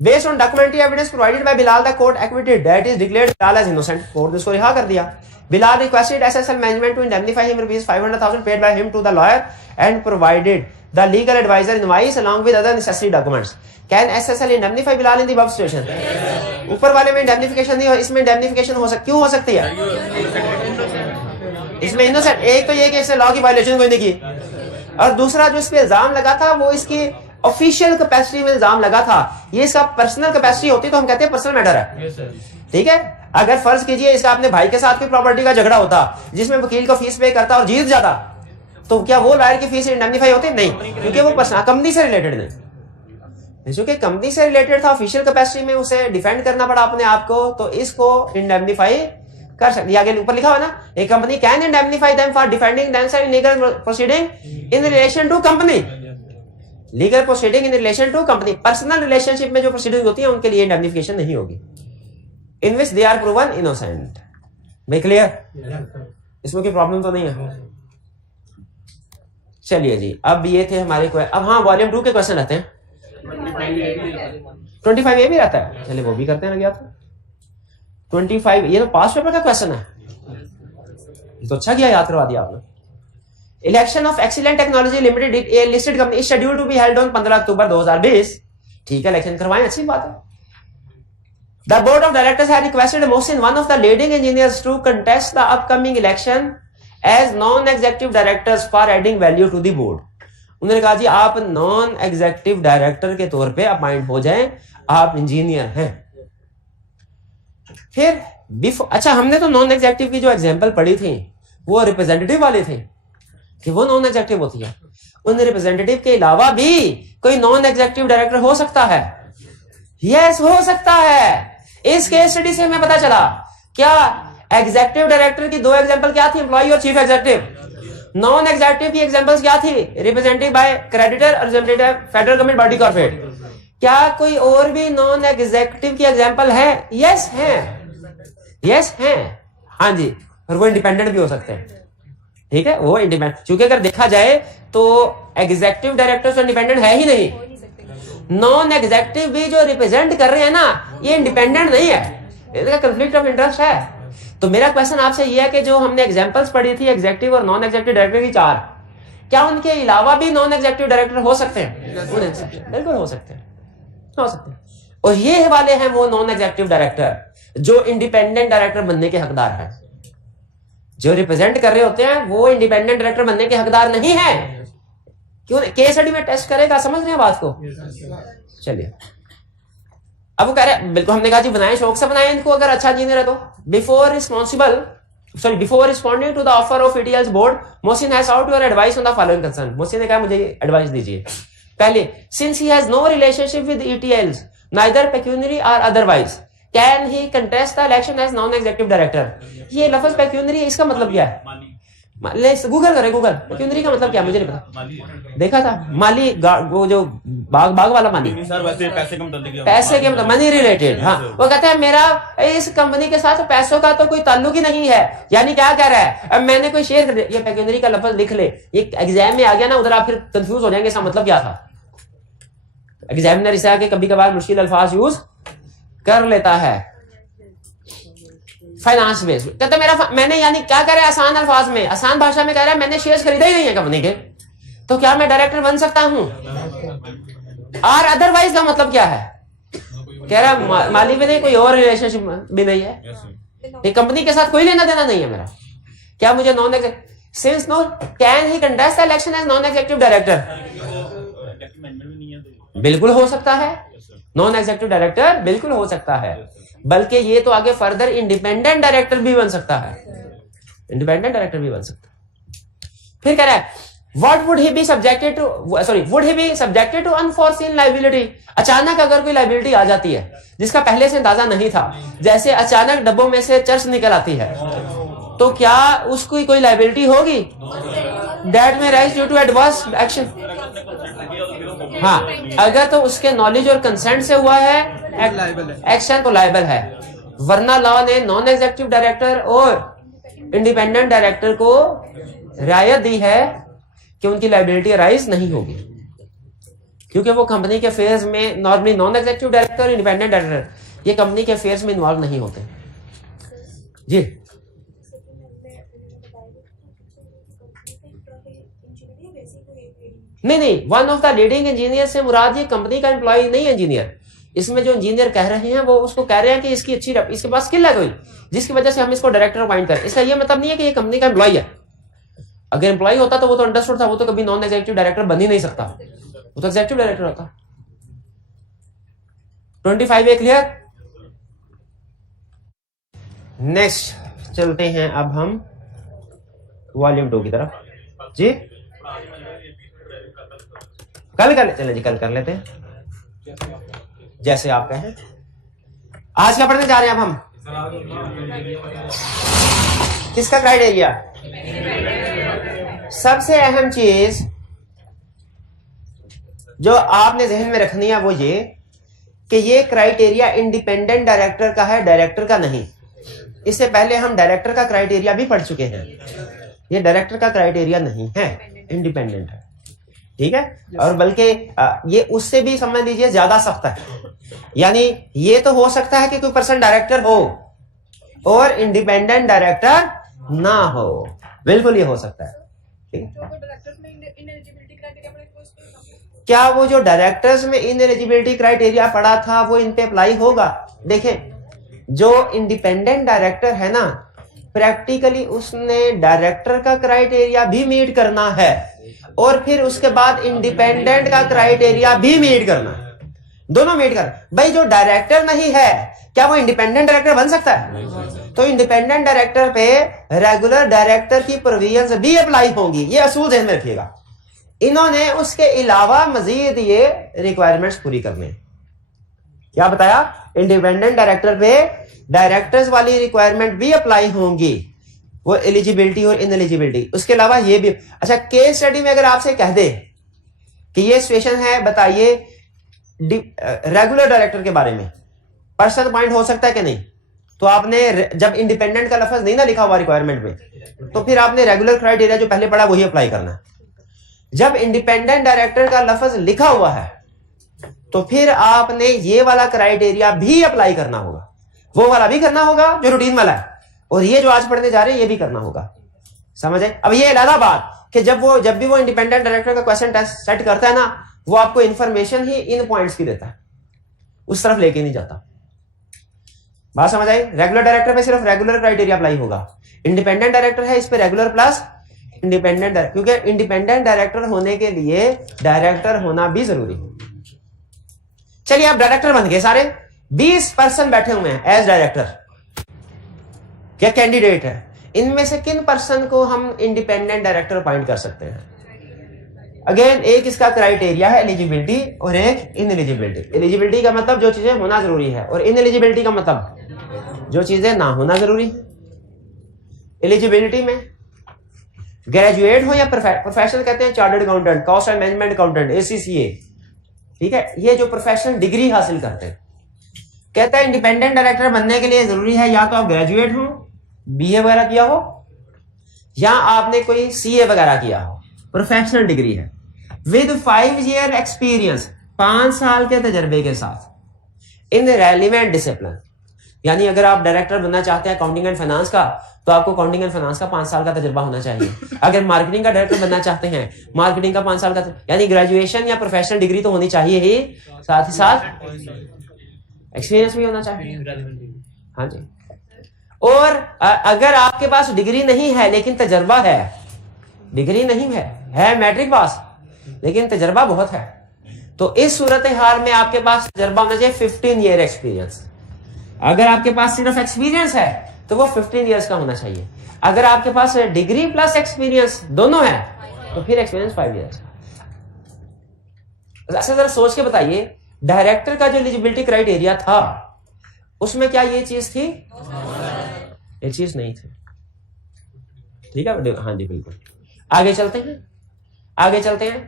Based on documentary evidence provided by Bilal, the court acquitted, that is declared Bilal as innocent. Court ने उसको रिहा कर दिया। Bilal requested SSL management to indemnify him rupees 500,000 paid by him to the lawyer and provided the legal advisor invoice along with other necessary documents. Can SSL indemnify Bilal in the above situation? ऊपर वाले में indemnification नहीं हो, इसमें indemnification क्यों हो सकती है? इसमें innocent, एक तो ये कि इसने लॉ की वायलेशन कोई नहीं की, और दूसरा जो इस पे इल्जाम लगा था वो इसकी ऑफिशियल कैपेसिटी में इल्जाम लगा था। ये इसका पर्सनल कैपेसिटी होती तो हम कहते हैं पर्सनल मैटर है, ठीक है। अगर फर्ज कीजिए इसका अपने भाई के साथ कोई प्रॉपर्टी का झगड़ा होता जिसमें वकील को फीस पे करता और जीत जाता, तो क्या वो लॉयर की फीस इंडेमनिफाई होती? नहीं, क्योंकि वो पर्सनल कंपनी से रिलेटेड नहीं, क्योंकि कंपनी से रिलेटेड था, ऑफिशियल कैपेसिटी में उसे डिफेंड करना पड़ा अपने आप को, तो इसको इंडेमनिफाई कर सकती है। आगे ऊपर लिखा हुआ ना, a company can indemnify them for defending themselves in legal proceeding in relation to company. Legal proceeding in relation to company, personal relationship में जो प्रोसीडिंग होती है उनके लिए इंडेमनिफिकेशन नहीं होगी, इन विच दे आर प्रूवन इनोसेंट। मैं क्लियर? इसमें कोई प्रॉब्लम तो नहीं है? चलिए जी, अब ये थे हमारे अब हाँ वॉल्यूम 2 के क्वेश्चन आते हैं। 25 ये भी रहता है, चलिए वो भी करते हैं। लग था 25, ये तो पास पेपर का क्वेश्चन है, ये तो अच्छा किया याद करवा दिया आपने। Election of excellent technology limited a listed company schedule to be held on 15 October 2020। ठीक है, इलेक्शन करवाएं, अच्छी बात है। The board of directors have requested Mohsin, one of the leading engineers, to contest the upcoming election as non executive directors for adding value to the board. उन्होंने कहा जी आप नॉन एग्जीक्यूटिव डायरेक्टर के तौर पे अपॉइंट हो जाएं, आप इंजीनियर हैं। फिर अच्छा, हमने तो नॉन एग्जीक्यूटिव की जो एग्जांपल पढ़ी थी वो रिप्रेजेंटेटिव वाले थे कि वो नॉन एग्जीक्यूटिव होती है। उन रिप्रेजेंटेटिव के अलावा भी कोई नॉन एग्जीक्यूटिव डायरेक्टर हो सकता है? यस, हो सकता है। इस केस स्टडी से हमें पता चला क्या एग्जीक्यूटिव डायरेक्टर की 2 एग्जांपल क्या थी, एम्प्लॉय और चीफ एग्जीक्यूटिव। नॉन एग्जीक्यूटिव की एग्जांपल्स क्या थी, रिप्रेजेंटेटिव बाय क्रेडिटर और representative federal government body corporate. क्या कोई और भी नॉन एग्जीक्यूटिव की एग्जांपल है? यस है, यस है, हाँ जी। और वो इंडिपेंडेंट भी हो सकते हैं, ठीक है, वो इंडिपेंडेंट, क्योंकि अगर देखा जाए तो एग्जीक्यूटिव डायरेक्टर तो इंडिपेंडेंट है ही नहीं। नॉन एग्जीक्यूटिव भी जो रिप्रेजेंट कर रहे हैं ना, ये इंडिपेंडेंट नहीं है, इसका कंफ्लिक्ट ऑफ इंटरेस्ट है। तो मेरा क्वेश्चन आपसे ये है कि जो हमने एग्जांपल्स पढ़ी थी एग्जीक्यूटिव और नॉन एग्जीक्यूटिव डायरेक्टर की 4, क्या उनके अलावा भी नॉन एग्जीक्यूटिव डायरेक्टर हो सकते हैं? बिल्कुल हो सकते हैं, हो सकते हैं। और ये वाले हैं वो नॉन एग्जीक्यूटिव डायरेक्टर जो इंडिपेंडेंट डायरेक्टर बनने के हकदार हैं। जो रिप्रेजेंट कर रहे होते हैं वो इंडिपेंडेंट डायरेक्टर बनने के हकदार नहीं है। क्यों? केस स्टडी में टेस्ट करेगा, समझ रहे हैं बात को? चलिए, अब वो कह रहे बिल्कुल, हमने कहा जी बनाए, शौक से बनाए इनको, अगर अच्छा इंजीनियर है तो। Before responding to the offer of ETL's board, Mohsin has sought your advice on the following concern। Mohsin ने कहा मुझे एडवाइस दीजिए। पहले, since he has no relationship with ETL's neither pecuniary or otherwise, can he contest the election as non executive director। ये लफ्ज पेक्यूनरी, इसका मतलब क्या है? गूगल करे, गूगल पेक्यूनरी का मतलब क्या, मुझे नहीं पता। देखा था माली, वो जो बाग वाला माली, पैसे के मतलब मनी रिलेटेड। हाँ, वो कहते हैं मेरा इस कंपनी के साथ पैसों का तो कोई ताल्लुक ही नहीं है। यानी क्या कह रहा है, अब मैंने कोई शेयर खरीदा, ये पेक्यूनरी का लफ्ज लिख ले, ये एग्जाम में आ गया ना, उधर आप फिर कंफ्यूज हो जाएंगे इसका मतलब क्या था। एग्जामिनर इसे आके कभी कभार मुश्किल अल्फाज यूज कर लेता है। फाइनेंस बेस कहते मेरा, मैंने यानी क्या कह रहा है, आसान अल्फाज में, आसान भाषा में कह रहा है मैंने शेयर्स खरीदे ही नहीं है कंपनी के, तो क्या मैं डायरेक्टर बन सकता हूं? और अदरवाइज का मतलब क्या है? कह रहा माली भी नहीं, कोई और रिलेशनशिप भी नहीं है, ये कंपनी के साथ कोई लेना देना नहीं है मेरा, क्या मुझे non since no can he contest the election as non executive director? बिल्कुल हो सकता है, नॉन एग्जीक्यूटिव डायरेक्टर बिल्कुल हो सकता है, बल्कि ये तो आगे फर्दर इंडिपेंडेंट डायरेक्टर भी बन सकता है, इंडिपेंडेंट डायरेक्टर भी बन सकता है। फिर कह रहा है What would he be subjected to? Sorry, would he be subjected to unforeseen liability? अचानक अगर कोई लाइबिलिटी आ जाती है जिसका पहले से अंदाजा नहीं था, जैसे अचानक डब्बों में से चर्च निकल आती है, तो क्या उसकी कोई लाइबिलिटी होगी? That may rise due to adverse action. हाँ, अगर तो उसके नॉलेज और कंसेंट से हुआ है एक्शन तो लाइबल है, वरना लॉ ने नॉन एग्जीक्यूटिव डायरेक्टर और इंडिपेंडेंट डायरेक्टर को रियायत दी है कि उनकी लाइबिलिटी राइज नहीं होगी, क्योंकि वो कंपनी के अफेयर्स में normally non executive director, independent director ये कंपनी के अफेयर्स में इन्वॉल्व नहीं होते। जी नहीं, one of the leading engineer से मुराद ये कंपनी का एम्प्लॉय नहीं, इंजीनियर। इसमें जो इंजीनियर कह रहे हैं वो उसको कह रहे हैं कि इसकी इसके पास स्किल है कोई जिसकी वजह से हम इसको डायरेक्टर अपॉइंट करें। इसका ये मतलब नहीं है कि ये कंपनी का एम्प्लॉय है। अगर एम्प्लॉय होता तो वो तो अंडरस्टूड था, वो तो कभी नॉन एग्जीक्यूटिव डायरेक्टर बन ही नहीं सकता, वो तो एग्जीक्यूटिव डायरेक्टर होता। 25 क्लियर। नेक्स्ट चलते हैं अब हम वॉल्यूम 2 की तरफ। जी कल कर चले जी, कल कर लेते हैं जैसे आप कहें। आज क्या पढ़ने जा रहे हैं अब हम? किसका क्राइटेरिया? सबसे अहम चीज जो आपने जहन में रखनी है वो ये कि ये क्राइटेरिया इंडिपेंडेंट डायरेक्टर का है, डायरेक्टर का नहीं। इससे पहले हम डायरेक्टर का क्राइटेरिया भी पढ़ चुके हैं। ये डायरेक्टर का क्राइटेरिया नहीं है, इंडिपेंडेंट है, ठीक है। और बल्कि ये उससे भी समझ लीजिए ज्यादा सख्त है। यानी ये तो हो सकता है कि कोई पर्सन डायरेक्टर हो और इंडिपेंडेंट डायरेक्टर ना हो, बिल्कुल ये हो सकता है, ठीक है। क्या वो जो डायरेक्टर्स में इनएलिजिबिलिटी क्राइटेरिया पड़ा था वो इन पे अप्लाई होगा? देखें, जो इंडिपेंडेंट डायरेक्टर है ना, प्रैक्टिकली उसने डायरेक्टर का क्राइटेरिया भी मीट करना है और फिर उसके बाद इंडिपेंडेंट का क्राइटेरिया भी मीट करना है, दोनों मीट कर। भाई जो डायरेक्टर नहीं है क्या वो इंडिपेंडेंट डायरेक्टर बन सकता है? तो इंडिपेंडेंट डायरेक्टर पे रेगुलर डायरेक्टर की प्रोविजंस भी अप्लाई होंगी, ये असूल ध्यान में रखिएगा। इन्होंने उसके अलावा मजीद ये रिक्वायरमेंट्स पूरी करने। क्या बताया? इंडिपेंडेंट डायरेक्टर पे डायरेक्टर्स वाली रिक्वायरमेंट भी अप्लाई होंगी, वो एलिजिबिलिटी और इनएलिजिबिलिटी। उसके अलावा ये भी, अच्छा केस स्टडी में अगर आपसे कह दे कि ये सिचुएशन है, बताइए रेगुलर डायरेक्टर के बारे में पर्सन पॉइंट हो सकता है कि नहीं, तो आपने जब इंडिपेंडेंट का लफ्ज नहीं ना लिखा हुआ रिक्वायरमेंट में, तो फिर आपने रेगुलर क्राइटेरिया जो पहले पढ़ा वही अप्लाई करना है। जब इंडिपेंडेंट डायरेक्टर का लफ्ज लिखा हुआ है तो फिर आपने ये वाला क्राइटेरिया भी अप्लाई करना होगा, वो वाला भी करना होगा जो रूटीन वाला है, और ये जो आज पढ़ने जा रहे हैं ये भी करना होगा। समझ आए? अब ये अलग बात कि जब भी वो इंडिपेंडेंट डायरेक्टर का क्वेश्चन टेस्ट सेट करता है ना, वो आपको इंफॉर्मेशन ही इन पॉइंट्स की देता है, उस तरफ लेके नहीं जाता। बात समझ आई? रेगुलर डायरेक्टर पे सिर्फ रेगुलर क्राइटेरिया अप्लाई होगा, इंडिपेंडेंट डायरेक्टर है इस पे रेगुलर प्लस इंडिपेंडेंट, क्योंकि इंडिपेंडेंट डायरेक्टर होने के लिए डायरेक्टर होना भी जरूरी है। चलिए आप डायरेक्टर बन गए सारे, 20 पर्सन बैठे हुए हैं एज डायरेक्टर, क्या कैंडिडेट है। इनमें से किन पर्सन को हम इंडिपेंडेंट डायरेक्टर अपॉइंट कर सकते हैं? अगेन एक इसका क्राइटेरिया है एलिजिबिलिटी और एक इनएलिजिबिलिटी। एलिजिबिलिटी का मतलब जो चीजें होना जरूरी है, और इनएलिजिबिलिटी का मतलब जो चीजें ना होना जरूरी है। एलिजिबिलिटी में ग्रेजुएट हो या प्रोफेशनल कहते हैं, chartered accountant, cost and management accountant, ACCA, ठीक है, ये जो प्रोफेशनल डिग्री हासिल करते हैं। कहता है इंडिपेंडेंट डायरेक्टर बनने के लिए जरूरी है या तो आप ग्रेजुएट हो, BA वगैरह किया हो, या आपने कोई CA वगैरह किया हो, प्रोफेशनल डिग्री है, विद 5 ईयर एक्सपीरियंस, 5 साल के तजर्बे के साथ, इन रेलिवेंट डिसिप्लिन। यानी अगर आप डायरेक्टर बनना चाहते हैं अकाउंटिंग एंड फाइनेंस का, तो आपको अकाउंटिंग एंड फाइनेंस का 5 साल का तजुर्बा होना चाहिए। अगर मार्केटिंग का डायरेक्टर बनना चाहते हैं, मार्केटिंग का 5 साल का, यानी ग्रेजुएशन या प्रोफेशनल डिग्री तो होनी चाहिए ही, साथ ही साथ एक्सपीरियंस भी होना चाहिए। हाँ जी। और अगर आपके पास डिग्री नहीं है लेकिन तजर्बा है, डिग्री नहीं है मैट्रिक पास लेकिन तजर्बा बहुत है, तो इस सूरत हाल में आपके पास तजर्बा होना चाहिए 15 ईयर एक्सपीरियंस। अगर आपके पास सिर्फ एक्सपीरियंस है तो वो 15 ईयर्स का होना चाहिए। अगर आपके पास डिग्री प्लस एक्सपीरियंस दोनों है तो फिर एक्सपीरियंस 5 ईयर्स। अच्छा जरा सोच के बताइए, डायरेक्टर का जो एलिजिबिलिटी क्राइटेरिया था उसमें क्या ये चीज थी? ये चीज नहीं थी। ठीक है, हाँ जी बिल्कुल। आगे चलते हैं, आगे चलते हैं।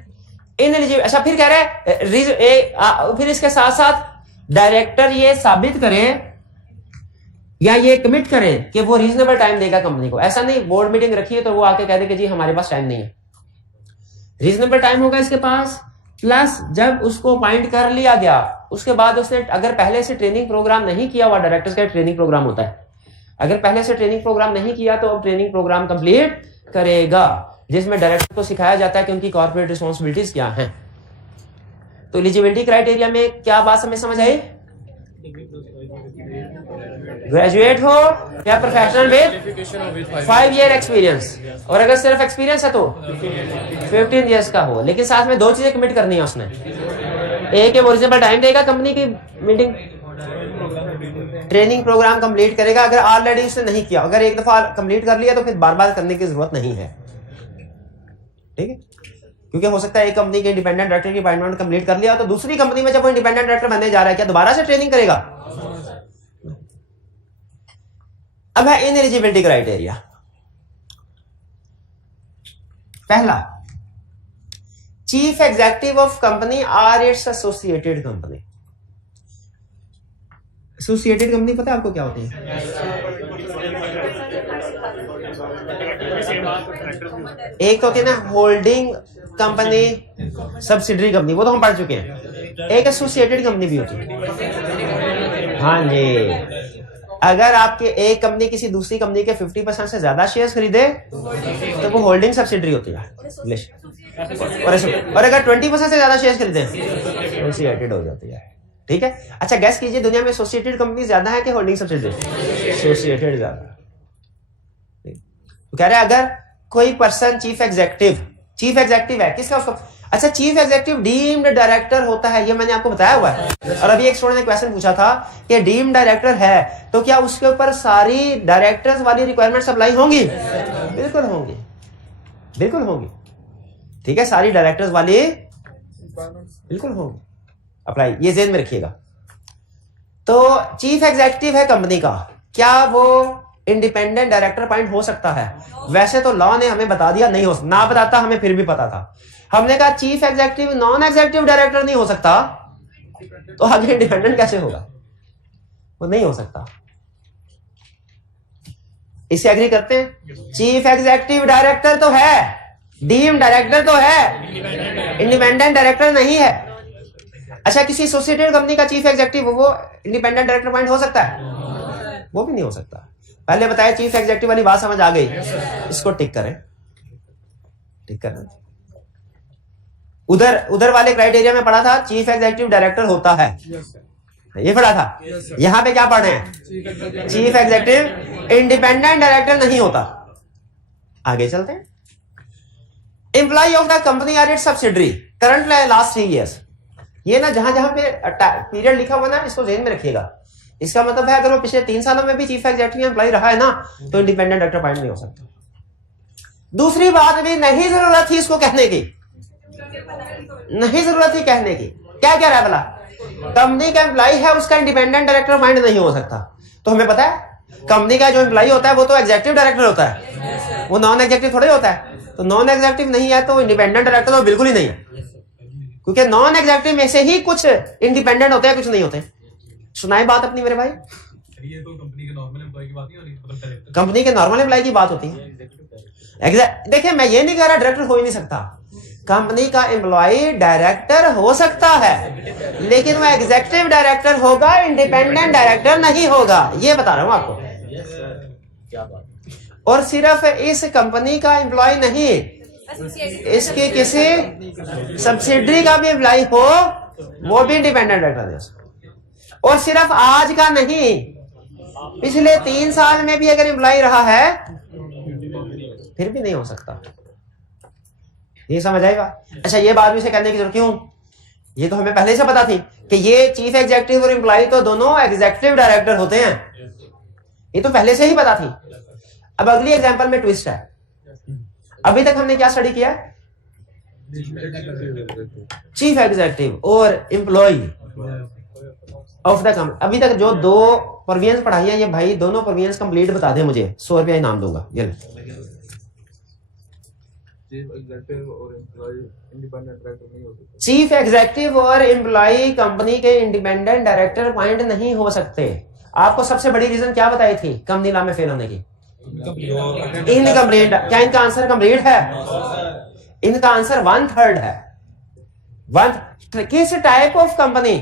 इन एलिजिबल, अच्छा फिर कह रहे हैं फिर इसके साथ साथ डायरेक्टर ये साबित करें या ये कमिट करें कि वो रीजनेबल टाइम देगा कंपनी को। ऐसा नहीं बोर्ड मीटिंग रखी है तो वो आके कह दे कि जी हमारे पास टाइम नहीं है। रीजनेबल टाइम होगा इसके पास, प्लस जब उसको अपॉइंट कर लिया गया उसके बाद उसने अगर पहले से ट्रेनिंग प्रोग्राम नहीं किया हुआ, डायरेक्टर्स का ट्रेनिंग प्रोग्राम होता है, अगर पहले से ट्रेनिंग प्रोग्राम नहीं किया तो अब ट्रेनिंग प्रोग्राम कंप्लीट करेगा जिसमें डायरेक्टर को सिखाया जाता है कि उनकी कॉर्पोरेट रिस्पॉन्सिबिलिटीज क्या हैं। तो एलिजिबिलिटी क्राइटेरिया में क्या बात हमें समझ आई? ग्रेजुएट हो या प्रोफेशनल विद 5 ईयर एक्सपीरियंस, और अगर सिर्फ एक्सपीरियंस है तो 15 ईयर्स का हो। लेकिन साथ में 2 चीजें कमिट करनी है उसने। एक है रीजनेबल टाइम देगा कंपनी की मीटिंग, ट्रेनिंग प्रोग्राम कंप्लीट करेगा अगर ऑलरेडी उसने नहीं किया। अगर एक दफा कंप्लीट कर लिया तो फिर बार बार करने की जरूरत नहीं है। ठीक है, क्योंकि हो सकता है एक कंपनी के इंडिपेंडेंट डायरेक्टर की अपॉइंटमेंट कंप्लीट कर लिया तो दूसरी कंपनी में जब वो इंडिपेंडेंट डायरेक्टर बनने जा रहा है क्या दोबारा से ट्रेनिंग करेगा? अब है इन एलिजिबिलिटी क्राइटेरिया। पहला, chief executive of company or its associated company. Associated company पता है आपको क्या होती है? एक तो होती है ना होल्डिंग कंपनी, सब्सिडरी कंपनी, वो तो हम पढ़ चुके हैं। एक एसोसिएटेड कंपनी भी होती है। हाँ जी, अगर आपके एक कंपनी किसी दूसरी कंपनी के 50% से ज्यादा शेयर्स खरीदे तो वो होल्डिंग सब्सिडरी होती है। और अगर 20% से ज्यादा शेयर्स खरीदे एसोसिएटेड हो जाती है। ठीक है, अच्छा गैस कीजिए दुनिया में एसोसिएटेड कंपनी ज्यादा है कि होल्डिंग सब्सिडरी? एसोसिएटेड ज्यादा। तो कह रहे हैं अगर कोई पर्सन चीफ एग्जीक्यूटिव है किसका? उसको अच्छा चीफ एग्जीक्यूटिव डीम्ड डायरेक्टर होता है, ये मैंने आपको बताया हुआ है। और अभी एक स्टूडेंट ने क्वेश्चन पूछा था कि डीम्ड डायरेक्टर है तो क्या उसके ऊपर सारी डायरेक्टर्स वाली रिक्वायरमेंट्स अप्लाई होंगी? बिल्कुल होंगी, बिल्कुल होंगी। ठीक है, सारी डायरेक्टर्स वाली बिल्कुल होंगी अप्लाई, ये जेहन में रखिएगा। तो चीफ एग्जीक्यूटिव है कंपनी का, क्या वो इंडिपेंडेंट डायरेक्टर अपॉइंट हो सकता है? वैसे तो लॉ ने हमें बता दिया नहीं हो सकता, ना बताता हमें फिर भी पता था। हमने कहा chief executive non executive director नहीं हो सकता तो आगे इंडिपेंडेंट कैसे होगा? वो नहीं हो सकता। इससे एग्री करते हैं? चीफ एग्जीक्यूटिव डायरेक्टर तो है, डीएम डायरेक्टर तो है, इंडिपेंडेंट डायरेक्टर नहीं है। अच्छा किसी एसोसिएटेड कंपनी का चीफ एग्जीक्यूटिव वो इंडिपेंडेंट डायरेक्टर अपॉइंट हो सकता है? वो भी नहीं हो सकता। पहले बताया चीफ एग्जीक्यूटिव वाली बात समझ आ गई, इसको टिक करें, टिक करें। उधर वाले क्राइटेरिया में पढ़ा था चीफ एग्जीक्यूटिव डायरेक्टर होता है, ये पढ़ा था। यहां पे क्या पढ़ रहे हैं? चीफ एग्जीक्यूटिव इंडिपेंडेंट डायरेक्टर नहीं होता। आगे चलते हैं। Employ of the company or its subsidiary current last 3 years. ये ना जहां जहां पे पीरियड लिखा हुआ ना इसको ध्यान में रखिएगा। इसका मतलब है अगर वो पिछले 3 सालों में भी चीफ एग्जीक्यूटिव एम्प्लॉय रहा है ना तो इंडिपेंडेंट डायरेक्टर अपॉइंट नहीं हो सकता। दूसरी बात भी नहीं जरूरत थी इसको कहने की, नहीं जरूरत थी कहने की। क्या कह रहा है भला? कंपनी का एम्प्लॉय है उसका इंडिपेंडेंट डायरेक्टर अपॉइंट नहीं हो सकता। तो हमें पता है कंपनी का जो एम्प्लॉय होता है वो तो एग्जीक्यूटिव डायरेक्टर होता है, वो नॉन एग्जीक्यूटिव थोड़े होता है। तो नॉन एग्जीक्यूटिव नहीं है तो इंडिपेंडेंट डायरेक्टर तो बिल्कुल ही नहीं है, क्योंकि नॉन एग्जीक्यूटिव में से ही कुछ इंडिपेंडेंट होते हैं कुछ नहीं होते। सुनाए बात अपनी मेरे भाई। ये तो कंपनी के नॉर्मल एम्प्लॉय की बात नहीं हो रही, कंपनी के नॉर्मल एम्प्लॉय की बात होती है। देखिए मैं ये नहीं कह रहा डायरेक्टर हो ही नहीं सकता, कंपनी का एम्प्लॉय डायरेक्टर हो सकता है लेकिन वो एग्जीक्यूटिव डायरेक्टर होगा, इंडिपेंडेंट डायरेक्टर नहीं होगा, ये बता रहा हूं आपको। और सिर्फ इस कंपनी का एम्प्लॉय नहीं, इसके किसी सब्सिडरी का भी एम्प्लॉय हो वो भी इंडिपेंडेंट डायरेक्टर है। और सिर्फ आज का नहीं, पिछले 3 साल में भी अगर एम्प्लॉय रहा है फिर भी नहीं हो सकता। ये समझ आएगा? अच्छा ये बात भी उसे करने की जरूरत क्यों? ये तो हमें पहले से पता थी कि ये चीफ एग्जीक्यूटिव और एम्प्लॉय तो दोनों एग्जीक्यूटिव डायरेक्टर होते हैं, ये तो पहले से ही पता थी। अब अगली एग्जांपल में ट्विस्ट है। अभी तक हमने क्या स्टडी किया? चीफ एग्जीक्यूटिव और एम्प्लॉय ऑफ द कंपनी। अभी तक जो 2 प्रोविजंस पढ़ाई है, ये भाई दोनों प्रोविजंस कंप्लीट बता दे मुझे, 100 रुपया इनाम दूंगा। ये चीफ एग्जीक्यूटिव और एम्प्लॉय कंपनी के इंडिपेंडेंट डायरेक्टर अपॉइंट नहीं हो सकते। आपको सबसे बड़ी रीजन क्या बताई थी कंपनी लॉ में फेल होने की? इनकम्प्लीट। क्या इनका आंसर कंप्लीट है? इनका आंसर 1/3 है। किस टाइप ऑफ कंपनी?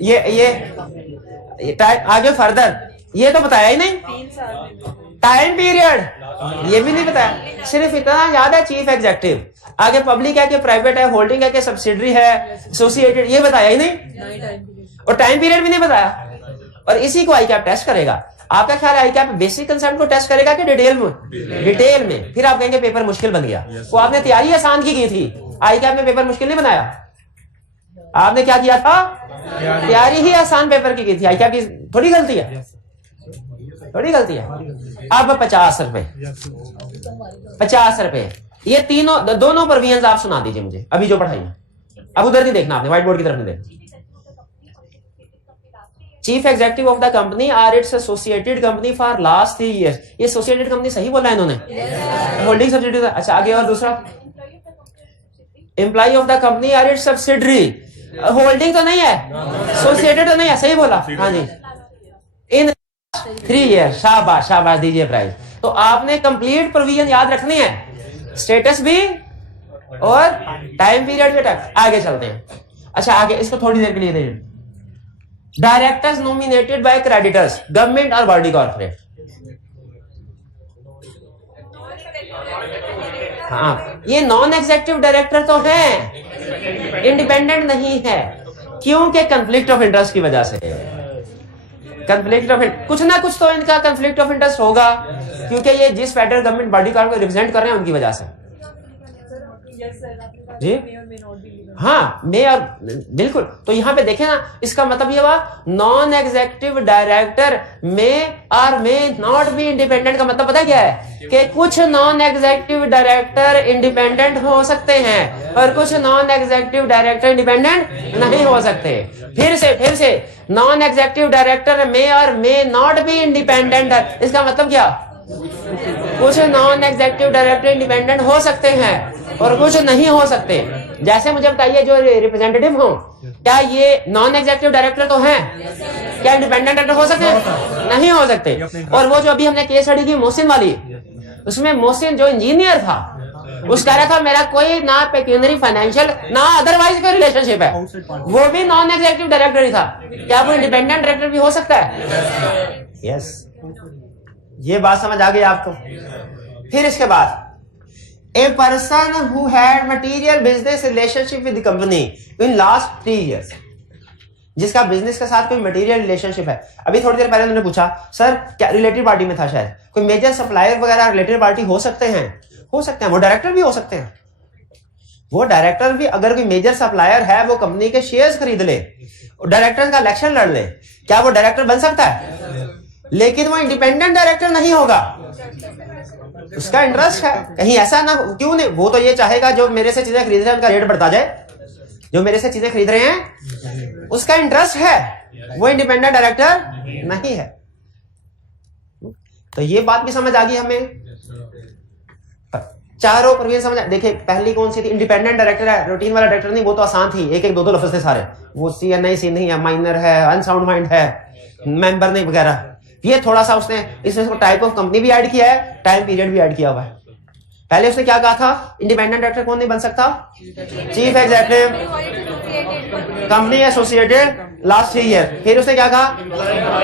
ये टाइप आगे फर्दर ये तो बताया ही नहीं। 3 साल टाइम पीरियड ये भी नहीं बताया, सिर्फ इतना याद है चीफ एग्जीक्यूटिव। आगे पब्लिक है कि प्राइवेट है, होल्डिंग है कि सब्सिडरी है, एसोसिएटेड, ये बताया ही नहीं। और टाइम पीरियड भी नहीं बताया। और इसी को आईकैप टेस्ट करेगा। आपका ख्याल है आईकैप बेसिक कंसेप्ट को टेस्ट करेगा कि डिटेल में? डिटेल में। फिर आप कहेंगे पेपर मुश्किल बन गया। वो आपने तैयारी आसान की थी, आईकैप ने पेपर मुश्किल नहीं बनाया। आपने क्या किया था? तैयारी ही आसान पेपर की थी। आईकैप की थोड़ी गलती है, थोड़ी गलती है। अब 50 रुपए, 50 रुपए। ये दोनों प्रोविजंस आप सुना दीजिए मुझे अभी जो पढ़ाई है। अब उधर नहीं देखना आपने, व्हाइट बोर्ड की तरफ नहीं देखना। Chief executive of the company or its associated company for last 3 years। ये एसोसिएटेड कंपनी सही बोला है इन्होंने? Holding subsidiary. अच्छा आगे और दूसरा, employ of the company or its subsidiary. Holding तो नहीं है, एसोसिएटेड तो नहीं है, सही बोला। हाँ जी, इन 3 years। शाबाश शाबाश, दीजिए प्राइज। तो आपने कंप्लीट प्रोविजन याद रखनी है, स्टेटस भी और टाइम पीरियड भी। आगे चलते हैं। अच्छा आगे इसको थोड़ी देर के लिए दे। Directors nominated by creditors, government और बॉडी कॉर्पोरेट। हाँ, ये नॉन एग्जीक्यूटिव डायरेक्टर तो है, इंडिपेंडेंट नहीं है। क्योंकि कंफ्लिक्ट ऑफ इंटरेस्ट की वजह से। कंफ्लिक्ट ऑफ कुछ ना कुछ तो इनका कंफ्लिक्ट ऑफ इंटरेस्ट होगा, क्योंकि ये जिस फेडरल गवर्नमेंट बॉडी को रिप्रेजेंट कर रहे हैं उनकी वजह से। जी हाँ, मे और बिल्कुल। तो यहाँ पे देखें ना, इसका मतलब ये हुआ नॉन एग्जीक्यूटिव डायरेक्टर मे और मे नॉट बी इंडिपेंडेंट। का मतलब पता क्या है कि कुछ नॉन एग्जीक्यूटिव डायरेक्टर इंडिपेंडेंट हो सकते हैं और कुछ नॉन एग्जीक्यूटिव डायरेक्टर इंडिपेंडेंट नहीं हो सकते। फिर से नॉन एग्जीक्यूटिव डायरेक्टर मे और मे नॉट बी इंडिपेंडेंट। इसका मतलब क्या? कुछ नॉन एग्जीक्यूटिव डायरेक्टर इंडिपेंडेंट हो सकते हैं और कुछ नहीं हो सकते। जैसे मुझे बताइए, जो रिप्रेजेंटेटिव हो, क्या ये नॉन एग्जीक्यूटिव डायरेक्टर तो हैं? क्या इंडिपेंडेंट डायरेक्टर हो सकते हैं? नहीं हो सकते। और वो जो अभी हमने केस स्टडी की मोहसिन वाली, उसमें मोहसिन जो इंजीनियर था, उस कह रहा था मेरा कोई ना पेक्यूनरी फाइनेंशियल ना अदरवाइज कोई रिलेशनशिप है, वो भी नॉन एग्जीक्यूटिव डायरेक्टर ही था। क्या वो इंडिपेंडेंट डायरेक्टर भी हो सकता है? यस। ये बात समझ आ गई आपको? फिर इसके बाद, a person who had material business relationship with company in last 3 years, जिसका बिजनेस के साथ कोई मटेरियल रिलेशनशिप है। अभी थोड़ी देर पहले उन्होंने पूछा सर क्या रिलेटेड पार्टी में था, शायद कोई मेजर सप्लायर वगैरह रिलेटेड पार्टी हो सकते हैं? हो सकते हैं। वो डायरेक्टर भी हो सकते हैं। वो डायरेक्टर भी, अगर कोई मेजर सप्लायर है, वो कंपनी के शेयर्स खरीद ले, डायरेक्टर का इलेक्शन लड़ ले, क्या वो डायरेक्टर बन सकता है? लेकिन वो इंडिपेंडेंट डायरेक्टर नहीं होगा। उसका इंटरेस्ट है कहीं ऐसा ना, क्यों नहीं? वो तो ये चाहेगा जो मेरे से चीजें खरीद रहे हैं उनका रेट बढ़ता जाए। जो मेरे से चीजें खरीद रहे हैं उसका इंटरेस्ट है, वो इंडिपेंडेंट डायरेक्टर नहीं है। तो ये बात भी समझ आ गई हमें। चारों प्रोविजन समझ। देखिए पहली कौन सी थी? इंडिपेंडेंट डायरेक्टर है, रूटीन वाला डायरेक्टर नहीं, वो तो आसान थी, एक एक दो लफ्ज थे सारे। वो सी नहीं है, माइनर है, अनसाउंड माइंड है, मेंबर नहीं वगैरह। ये थोड़ा सा उसने इसमें टाइप ऑफ कंपनी भी ऐड किया है, टाइम पीरियड भी ऐड किया हुआ है। पहले उसने क्या कहा था? इंडिपेंडेंट डायरेक्टर कौन नहीं बन सकता? Chief executive, company associated last 3 years। फिर उसने क्या कहा?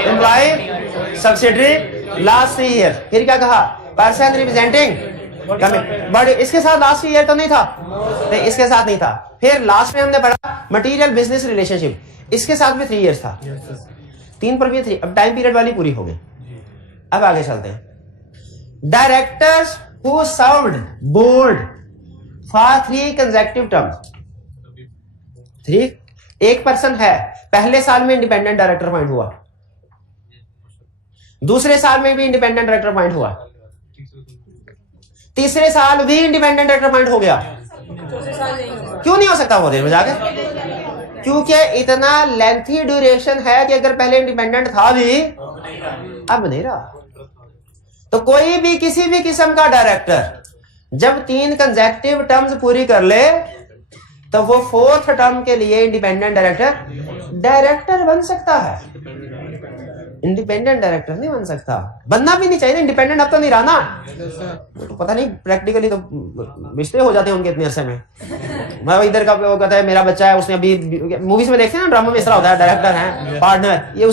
Employ subsidiary last 3 years। फिर क्या कहा? Person representing company. बट इसके साथ लास्ट 3 year तो नहीं था, नहीं इसके साथ नहीं था। फिर लास्ट में हमने पढ़ा मटीरियल बिजनेस रिलेशनशिप, इसके साथ भी 3 years था। 3 पर भी 3। अब टाइम पीरियड वाली पूरी हो गई। अब आगे चलते हैं। Directors who served board for 3 consecutive terms। 3 एक पर्सन है, पहले साल में इंडिपेंडेंट डायरेक्टर अपॉइंट हुआ, दूसरे साल में भी इंडिपेंडेंट डायरेक्टर अपॉइंट हुआ, तीसरे साल भी इंडिपेंडेंट डायरेक्टर अपॉइंट हो गया, क्यों नहीं हो सकता वो देर में जाकर? क्योंकि इतना लेंथी ड्यूरेशन है कि अगर पहले इंडिपेंडेंट था भी अब नहीं रहा। तो कोई भी किसी भी किस्म का डायरेक्टर जब 3 कंसेक्यूटिव टर्म्स पूरी कर ले तो वो 4th टर्म के लिए इंडिपेंडेंट डायरेक्टर बन सकता है, इंडिपेंडेंट डायरेक्टर नहीं बन सकता। बनना भी नहीं चाहिए, इंडिपेंडेंट अब तो नहीं रहा ना, तो पता नहीं प्रैक्टिकली तो रिश्ते हो जाते हैं उनके इतने अरसे में। मैं इधर का वो कहता है मेरा बच्चा है, उसने अभी मूवीज में देखते हैं ना, ड्रामा में इस तरह होता है, डायरेक्टर है पार्टनर, ये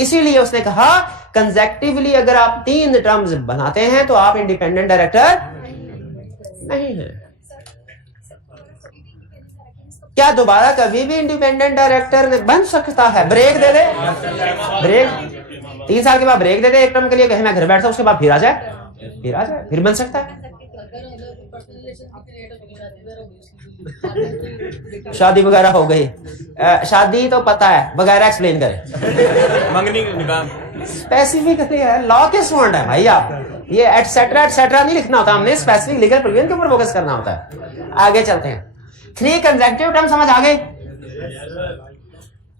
इसीलिए उसने कहा कंसेक्टिवली अगर आप 3 टर्म्स बनाते हैं तो आप इंडिपेंडेंट डायरेक्टर नहीं है। क्या दोबारा कभी भी इंडिपेंडेंट डायरेक्टर बन सकता है? ब्रेक दे दे, ब्रेक 3 साल के बाद ब्रेक दे दे 1 टर्म के लिए, कहीं मैं घर बैठता उसके बाद फिर आ जाए, फिर बन सकता है। शादी वगैरह हो गई, शादी तो पता है, वगैरह एक्सप्लेन करें, मंगनी निकाह स्पेसिफिक है, लॉ के स्टूडेंट है भाई आप, ये एटसेट्रा नहीं लिखना होता, हमने स्पेसिफिक लीगल प्रोविजन के ऊपर फोकस करना होता है। आगे चलते हैं, 3 कंसेक्यूटिव टर्म समझ आ गए?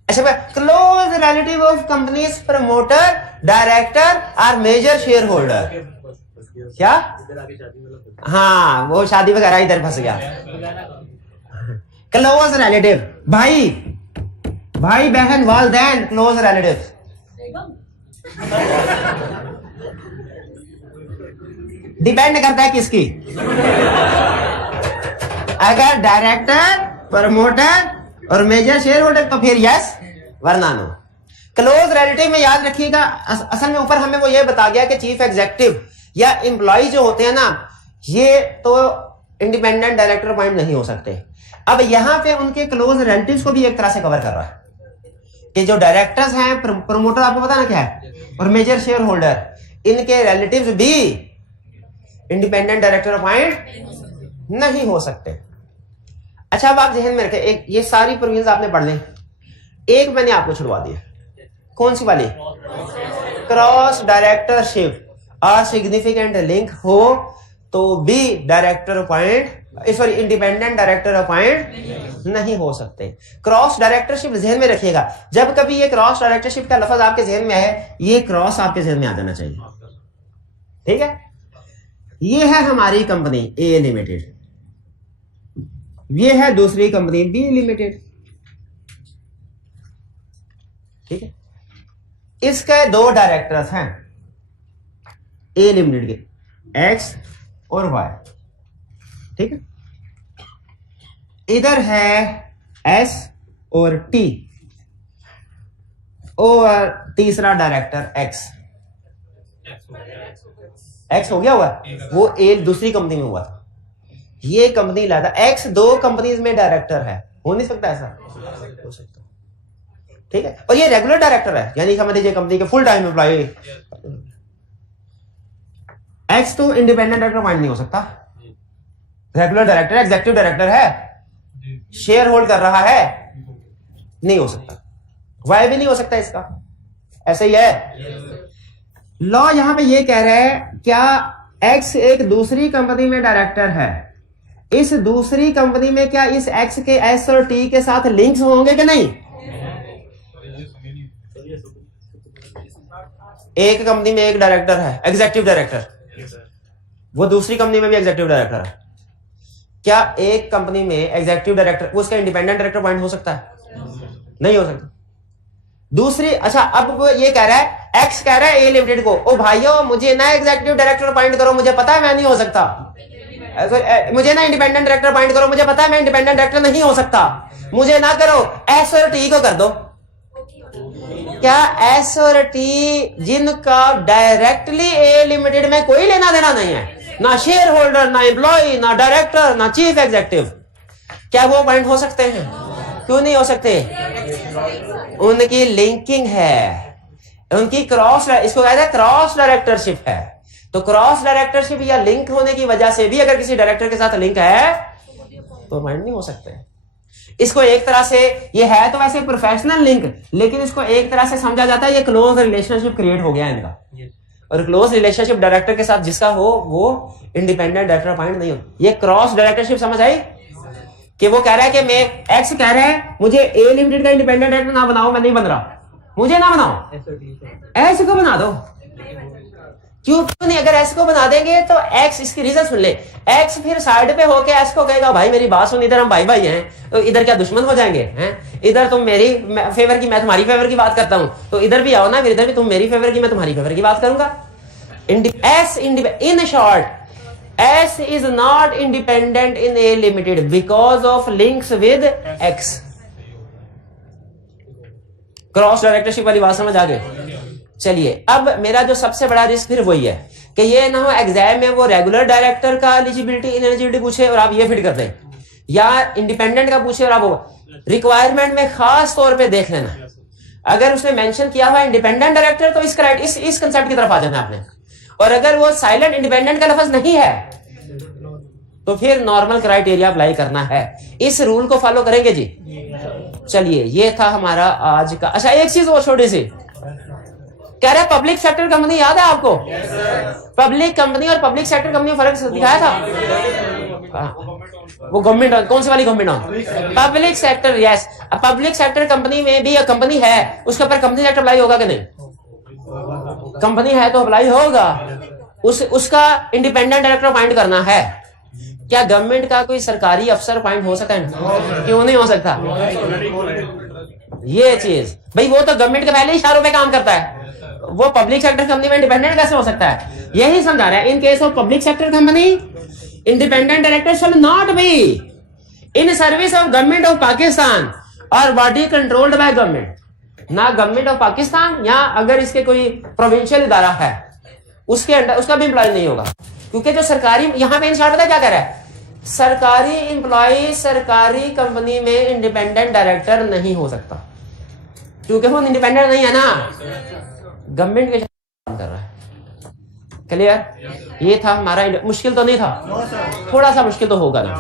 अच्छा, close relative of company's promoter director or major shareholder. क्या? हाँ, वो शादी वगैरह इधर फंस गया। क्लोज रिलेटिव, भाई बहन वालदैन, क्लोज रिलेटिव। डिपेंड करता है किसकी, अगर डायरेक्टर, प्रमोटर और मेजर शेयर होल्डर तो फिर यस, वरना नो। क्लोज रिलेटिव में याद रखिएगा, असल में ऊपर हमें वो ये बता गया कि चीफ एग्जीक्यूटिव या एम्प्लॉय जो होते हैं ना, ये तो इंडिपेंडेंट डायरेक्टर अपॉइंट नहीं हो सकते। अब यहां पे उनके क्लोज रिलेटिव्स को भी एक तरह से कवर कर रहा है कि जो डायरेक्टर्स हैं, प्रमोटर आपको पता ना क्या है, और मेजर शेयर होल्डर, इनके रिलेटिव्स भी इंडिपेंडेंट डायरेक्टर अपॉइंट नहीं हो सकते। अच्छा, अब आप ध्यान में रखें, एक ये सारी प्रोविजंस आपने पढ़ ली, एक मैंने आपको छुड़वा दिया, कौन सी वाली? क्रॉस डायरेक्टरशिप और सिग्निफिकेंट लिंक हो तो भी director appoint, sorry, independent director appoint नहीं हो सकते। क्रॉस डायरेक्टरशिप ध्यान में रखिएगा, जब कभी ये क्रॉस डायरेक्टरशिप का लफ्ज आपके ध्यान में है, ये क्रॉस आपके ध्यान में आ जाना चाहिए, ठीक है? ये है हमारी कंपनी ए लिमिटेड, ये है दूसरी कंपनी बी लिमिटेड, ठीक है? इसके 2 डायरेक्टर्स हैं ए लिमिटेड के, एक्स और वाई, ठीक है? इधर है एस और टी, और तीसरा डायरेक्टर एक्स हो गया हुआ, वो ए दूसरी कंपनी में हुआ था, ये कंपनी लाता, एक्स 2 कंपनीज में डायरेक्टर है, हो नहीं सकता ऐसा? हो सकता, ठीक है? और ये रेगुलर डायरेक्टर है, यानी समझ लीजिए कंपनी के फुल टाइम एम्प्लॉय। एक्स तो इंडिपेंडेंट डायरेक्टर अपॉइंट नहीं हो सकता, रेगुलर डायरेक्टर, एग्जीक्यूटिव डायरेक्टर है, शेयर होल्ड कर रहा है, नहीं हो सकता। वाई भी नहीं हो सकता, इसका ऐसा ही है। लॉ यहां पे ये कह रहा है, क्या एक्स एक दूसरी कंपनी में डायरेक्टर है, इस दूसरी कंपनी में क्या इस एक्स के एस और टी के साथ लिंक्स होंगे कि नहीं? एक कंपनी में एक डायरेक्टर है, एग्जीक्यूटिव डायरेक्टर, वो दूसरी कंपनी में भी एग्जीक्यूटिव डायरेक्टर है, क्या एक कंपनी में एग्जीक्यूटिव डायरेक्टर उसका इंडिपेंडेंट डायरेक्टर अपॉइंट हो सकता है? नहीं हो सकता। दूसरी, अच्छा, अब वो ये कह रहा है, एक्स कह रहा है ए लिमिटेड को, ओ भाइयों मुझे ना एग्जीक्यूटिव डायरेक्टर अपॉइंट करो, मुझे पता है मैं नहीं हो सकता, मुझे ना इंडिपेंडेंट डायरेक्टर अपॉइंट करो, मुझे पता है मैं इंडिपेंडेंट डायरेक्टर नहीं हो सकता, मुझे ना करो, एस और टी को कर दो। क्या एस और टी जिनका डायरेक्टली ए लिमिटेड में कोई लेना देना नहीं है, ना शेयर होल्डर, ना एम्प्लॉय, ना डायरेक्टर, ना चीफ एग्जीक्यूटिव, क्या वो अपॉइंट हो सकते हैं? क्यों नहीं हो सकते? उनकी लिंकिंग है, उनकी क्रॉस, इसको कहते हैं क्रॉस डायरेक्टरशिप है। तो क्रॉस डायरेक्टरशिप या लिंक होने की वजह से भी अगर किसी डायरेक्टर के साथ लिंक है तो अपॉइंट नहीं हो सकते। इसको एक तरह से, ये है तो वैसे प्रोफेशनल लिंक, लेकिन इसको एक तरह से समझा जाता है ये क्लोज रिलेशनशिप क्रिएट हो गया इनका, और क्लोज रिलेशनशिप डायरेक्टर के साथ जिसका हो वो इंडिपेंडेंट डायरेक्टर अपॉइंट नहीं हो। ये क्रॉस डायरेक्टरशिप समझ आई? कि वो कह रहा है कि मैं एक्स कह रहा है मुझे ए लिमिटेड का इंडिपेंडेंट डायरेक्टर ना बनाओ, मैं नहीं बन रहा, मुझे ना बनाओ, ऐसे को बना दो। क्यों नहीं? अगर एक्स को बना देंगे तो एक्स, इसकी रीजन सुन ले, एक्स फिर साइड पे होके एक्स को कहेगा भाई मेरी बात सुन, इधर हम भाई भाई हैं, तो इधर क्या दुश्मन हो जाएंगे हैं? इधर तुम मेरी फेवर की, मैं तुम्हारी फेवर की बात करता हूं, तो इधर भी आओ ना, इधर भी तुम मेरी फेवर की, मैं तुम्हारी फेवर की बात करूंगा। In short, S is not independent in A limited because of links with x. Cross directorship वाली बात समझ आ गई? चलिए, अब मेरा जो सबसे बड़ा रिस्क फिर वही है कि ये ना हो एग्जाम में वो रेगुलर डायरेक्टर का एलिजिबिलिटी इनएलिजिबिलिटी पूछे और आप ये फिट कर दें, या इंडिपेंडेंट का पूछे और आप रिक्वायरमेंट में खास तौर पे देख लेना, अगर उसने मेंशन किया हुआ इंडिपेंडेंट डायरेक्टर तो इस कंसेप्ट की तरफ आ जाना आपने, और अगर वो साइलेंट इंडिपेंडेंट का लफ्ज नहीं है तो फिर नॉर्मल क्राइटेरिया अप्लाई करना है। इस रूल को फॉलो करेंगे जी। चलिए, ये था हमारा आज का। अच्छा, एक चीज और छोटी सी कह रहे, पब्लिक सेक्टर कंपनी याद है आपको? पब्लिक कंपनी और पब्लिक सेक्टर कंपनी में फर्क दिखाया था। वो गवर्नमेंट, कौन सी वाली government? Public sector. Yes, public sector company में भी कंपनी है, उसके ऊपर कंपनी एक्ट अप्लाई होगा कि नहीं? कंपनी है तो अप्लाई होगा। उसका इंडिपेंडेंट डायरेक्टर अपॉइंट करना है। क्या गवर्नमेंट का कोई सरकारी अफसर अपॉइंट हो सकता है? क्यों नहीं हो सकता? ये चीज भाई, वो तो गवर्नमेंट के पहले ही इशारों पे काम करता है, वो पब्लिक सेक्टर कंपनी में इंडिपेंडेंट कैसे हो सकता है? यही समझा रहा है। In case of public sector company, independent director shall not be in service of government of Pakistan और बॉडी कंट्रोल्ड बाय गवर्नमेंट, ना गवर्नमेंट ऑफ पाकिस्तान, या अगर इसके कोई प्रोविंशियल इदारा है उसके अंडर, उसका भी एम्प्लॉय नहीं होगा। क्योंकि जो सरकारी, यहां पे इन शॉर्ट पता क्या कह रहा है, सरकारी एम्प्लॉय सरकारी कंपनी में इंडिपेंडेंट डायरेक्टर नहीं हो सकता, क्योंकि वो इंडिपेंडेंट नहीं है ना, गवर्नमेंट के काम कर रहा है। क्लियर? ये था हमारा। मुश्किल तो नहीं था? थोड़ा सा मुश्किल तो होगा ना,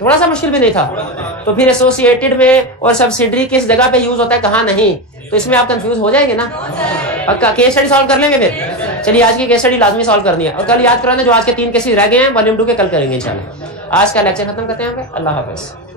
थोड़ा सा मुश्किल भी नहीं था। तो फिर एसोसिएटेड में और सब्सिडरी किस जगह पे यूज होता है, कहाँ नहीं, तो इसमें आप कंफ्यूज हो जाएंगे ना। पक्का केस स्टडी सॉल्व कर लेंगे फिर? चलिए, आज की केस स्टडी लाजमी सॉल्व करनी है, और कल याद कराना जो आज के 3 केसेस रह गए हैं वॉल्यूम 2 के कल करेंगे इंशाल्लाह। आज का लेक्चर खत्म करते हैं। अल्लाह हाफिज।